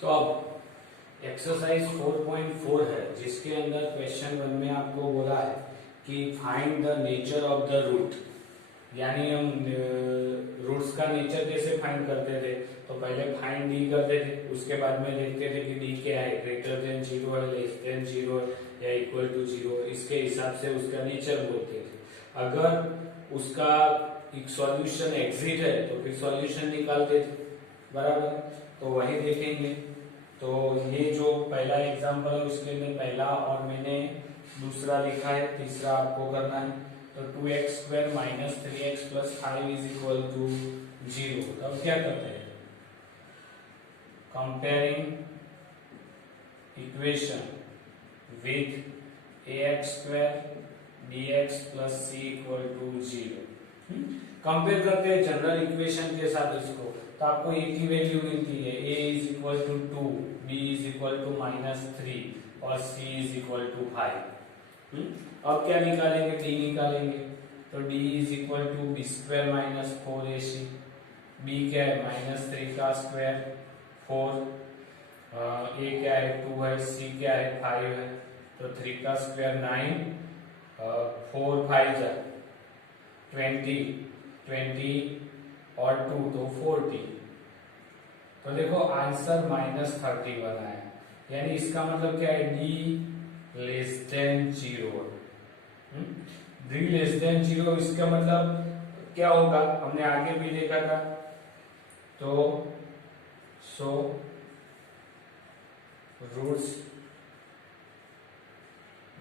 तो अब एक्सरसाइज 4.4 है, जिसके अंदर क्वेश्चन 1 में आपको बोला है कि find the nature of the root. यानी हम रूट्स का नेचर कैसे फाइंड करते थे, तो पहले फाइंड डी करते थे, उसके बाद में देखते थे कि डी क्या है, ग्रेटर देन 0 है, लेस देन 0 है या इक्वल टू 0, इसके हिसाब से उसका नेचर बोलते थे। अगर उसका एक सॉल्यूशन एग्जिट है तो फिर सॉल्यूशन निकालते थे, बराबर। तो वही देखेंगे। तो ये जो पहला एग्जांपल है उसके लिए पहला और मैंने दूसरा लिखा है, तीसरा आपको करना है। तो 2x² minus 3x plus 5 is equal to 0। अब क्या करते हैं, comparing equation with ax² dx plus c equal to 0। Compare करते हैं जनरल इक्वेशन के साथ इसको, तो आपको ए की वैल्यू मिलती है, a is equal to 2, b is equal to -3 और c इज इक्वल टू 5। अब क्या निकालेंगे, d निकालेंगे। तो d is equal to b² minus 4ac, b क्या है -3 का स्क्वायर 4, a क्या है 2 है, c क्या है 5 है, तो 3 का स्क्वायर 9, 4 5 जा 20 और 2 तो 40। तो देखो आंसर -30 बना है, यानी इसका मतलब क्या है, d less than 0। d less than 0 इसका मतलब क्या होगा, हमने आगे भी देखा था। तो so roots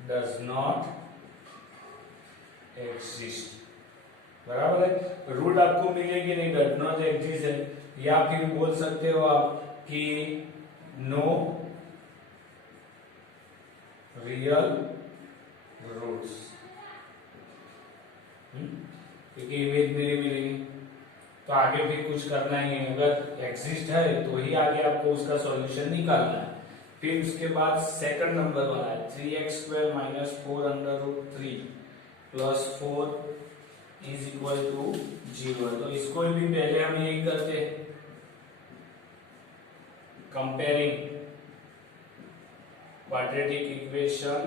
does not exist, बराबर है। रूट आपको मिलेगी नहीं, डज नॉट एग्जिस्ट है, या फिर बोल सकते हो आप कि नो रियल रूट्स, क्योंकि इमेज मेरी मिलेगी। तो आगे भी कुछ करना ही है, अगर एग्जिस्ट है तो ही आगे आपको उसका सॉल्यूशन निकालना है। फिर उसके बाद सेकंड नंबर वाला है 3x² minus 4 under root 3 plus 4 is equal to 0। तो इसको भी पहले हम यही करते हैं, comparing quadratic equation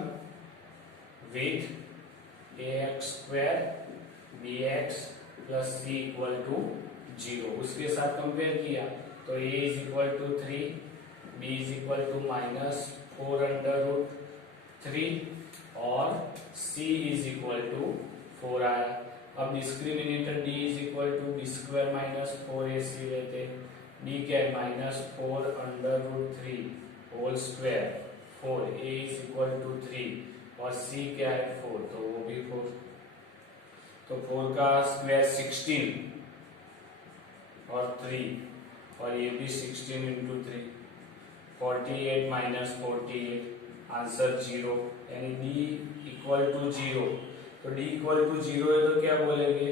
with ax² dx plus c equal to 0, उसके साथ कंपेयर किया। तो a is equal to 3, b is equal to -4 under root 3 और c इज इक्वल टू 4 आया। अब discriminator d is equal to b² minus 4ac लेते, d क्या है -4 under root 3 whole square 4, a is equal to 3 और c क्या है 4, तो वो भी 4। तो 4 का स्क्वायर 16 और 3 और ये भी 16 इंटू 3, 48 माइनस 48, आंसर 0, यानी d इक्वल टू 0। तो d इक्वल टू 0 है तो क्या बोलेंगे,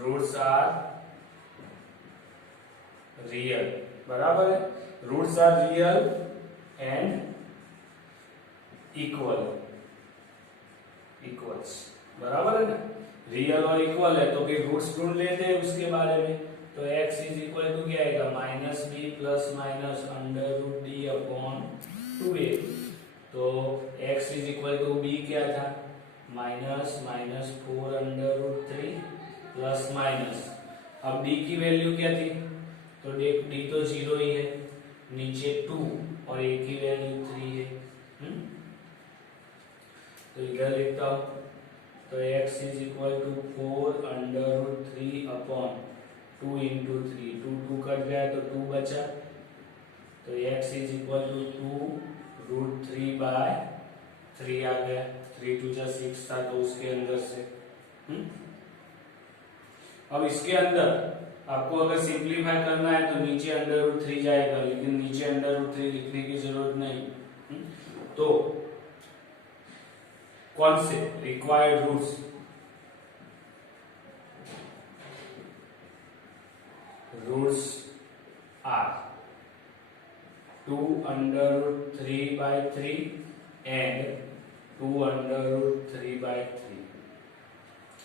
रूट्स आर रियल, बराबर है। Roots are real and equals, बराबर है ना। रियल और इक्वल है तो फिर रूट्स ढूंढ लेते हैं उसके बारे में। तो x इज इक्वल टू क्या आएगा, -b plus minus under root d upon 2a। तो x is equal to b क्या था, -4 अंडर रूट 3 प्लस माइनस, अब d की वैल्यू क्या थी, तो d तो 0 ही है, नीचे 2 और a की वैल्यू 3 है। तो इधर लिखता हूं, तो x is equal to 4 under root 3 upon 2 into 3, 2 cut गया तो 2 बचा, तो x is equal to 2 root 3 by 3 आ गया, 3 2 जा 6 था तो उसके अंदर से। अब इसके अंदर आपको अगर सिंप्लीफाई करना है तो नीचे अंडर रूट 3 जाएगा, लेकिन नीचे अंडर रूट 3 लिखने की जरूरत नहीं। तो कौन से required roots, roots are 2 under root 3 by 3 and 2 under root 3 by 3,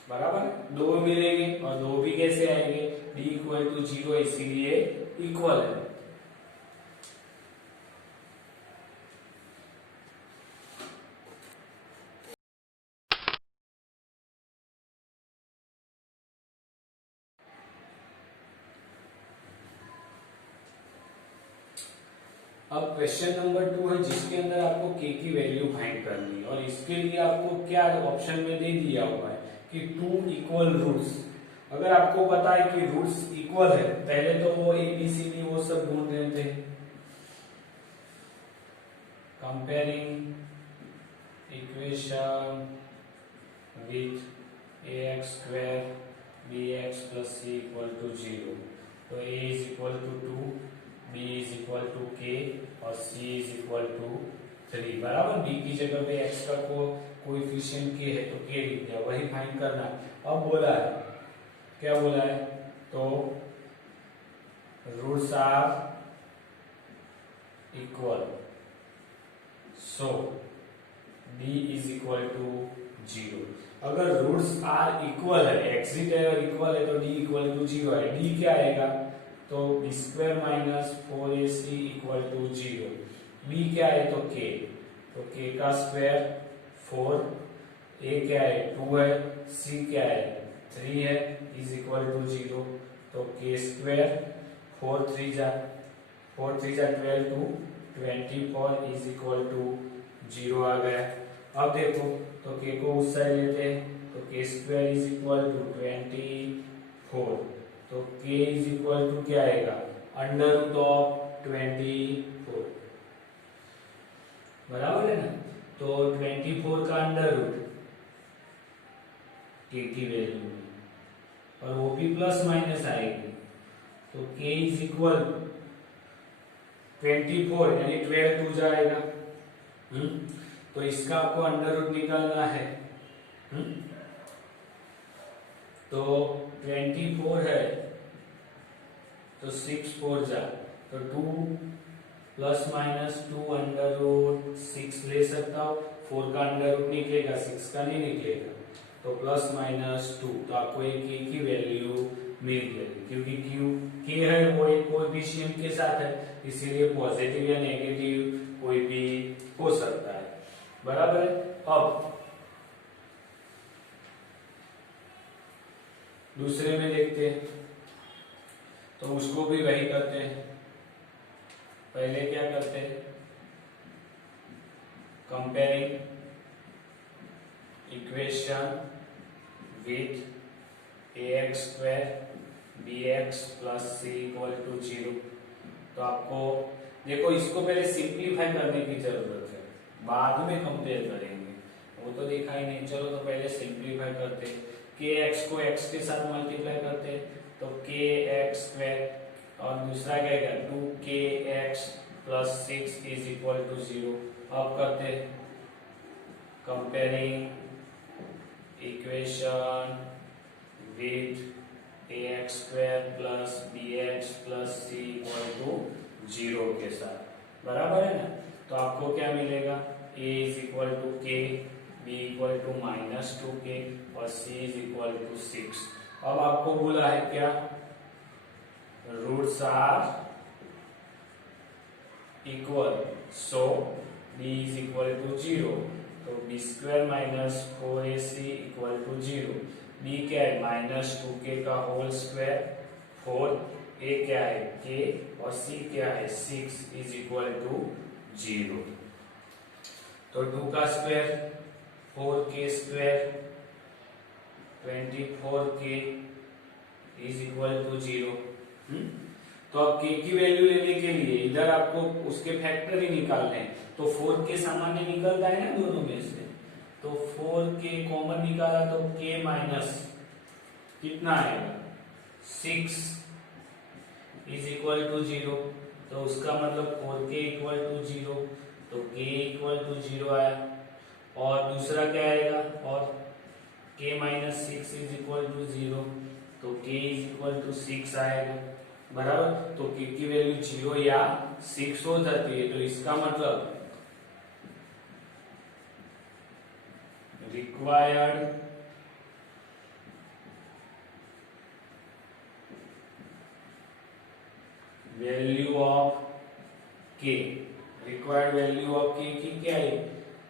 बराबर। दो मिलेंगे और दो भी कैसे आएंगे, d इक्वल टू 0 इसीलिए इक्वल है। अब क्वेश्चन नंबर 2 है जिसके अंदर आपको k की वैल्यू फाइंड करनी है और इसके लिए आपको क्या ऑप्शन में दे दिया हुआ है कि 2 इक्वल रूट्स। अगर आपको पता है कि रूट्स इक्वल है, पहले तो वो ABCD वो सब ढूंढ रहे थे, comparing equation with ax square bx plus c equal to 0। तो a is equal to 2, b is equal to k और c is equal to 3। बराबर b की जगह पे x का कोएफिशिएंट k है तो k लिख दिया, वही फाइंड करना। अब बोला है, क्या बोला है, तो roots are equal, so b is equal to 0। अगर रूट्स आर इक्वल है, एक्सिट है और इक्वल है तो d इक्वल टू 0 है। d क्या आएगा, तो b square minus 4ac equal to 0। b क्या है, तो k, तो k का स्क्वायर 4, a क्या है 2 है, c क्या है 3 है, इज इक्वल टू 0। तो k स्क्वायर 4 3 जा 12 टू 24 इज इक्वल टू 0 आ गया। अब देखो तो k को उस साइड लेते हैं तो k square is equal to 24, तो k इज इक्वल टू क्या आएगा, अंडर रूट ऑफ 24। बराबर है ना, तो 24 का अंडर रूट k की वैल्यू में, और वो भी प्लस माइनस आएगी, तो k इज इक्वल 24 यानी 12 टू जाएगा। तो इसका आपको अंडर रूट निकालना है। तो 24 है तो 6 4 जा, तो 2 प्लस माइनस 2 अंडर रूट 6 ले सकता हूं, 4 का अंडर रूट निकलेगा, 6 का नहीं निकलेगा, तो प्लस माइनस 2। तो आपको एक k की वैल्यू मिल गई, क्योंकि k है वो एक कोएफिशिएंट के साथ है, इसीलिए पॉजिटिव या नेगेटिव कोई भी हो सकता है। बराबर है। अब दूसरे में देखते हैं, तो उसको भी वही करते हैं। पहले क्या करते हैं, comparing equation with ax square bx plus c equal to 0। तो आपको देखो, इसको पहले सिंप्लीफाई करने की जरूरत है, बाद में कंपेयर करेंगे, वो तो देखा ही नहीं। चलो तो पहले सिंप्लीफाई करते हैं, kx को x के साथ मल्टीप्लाई करते हैं, तो kx स्क्वायर और दूसरा क्या है 2kx plus 6 is equal to 0। अब करते हैं comparing equation with ax square plus bx plus c equal to 0 के साथ। बराबर है ना, तो आपको क्या मिलेगा, a is equal to k, b equal to minus 2k और c इज इक्वल टू 6। अब आपको बोला है क्या, roots are equal, so b is equal to 0। तो b square minus 4ac equal to 0। b क्या है माइनस 2k का होल स्क्वायर 4, a क्या है k और c क्या है 6 इज इक्वल टू 0। तो 2 का square 4k square 24k is equal to 0। तो अब k की वैल्यू लेने के लिए इधर आपको उसके फैक्टर ही निकालने हैं, तो 4k सामान्य निकलता है ना दोनों में से, तो 4k कॉमन निकाला तो k माइनस कितना आएगा 6 इज इक्वल टू 0। तो उसका मतलब 4k इक्वल टू 0, तो k इक्वल टू 0 आया। और दूसरा क्या आएगा, और k minus 6 is equal to 0, तो k इज इक्वल टू 6 आएगा। बराबर, तो k की वैल्यू 0 या 6 हो जाती है, तो इसका मतलब required value of k, required value of k की क्या है,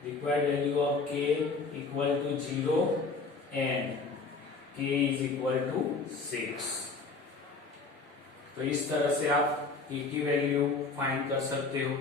required value of k equal to 0 and k is equal to 6। तो इस तरह से आप की वैल्यू फाइंड कर सकते हो।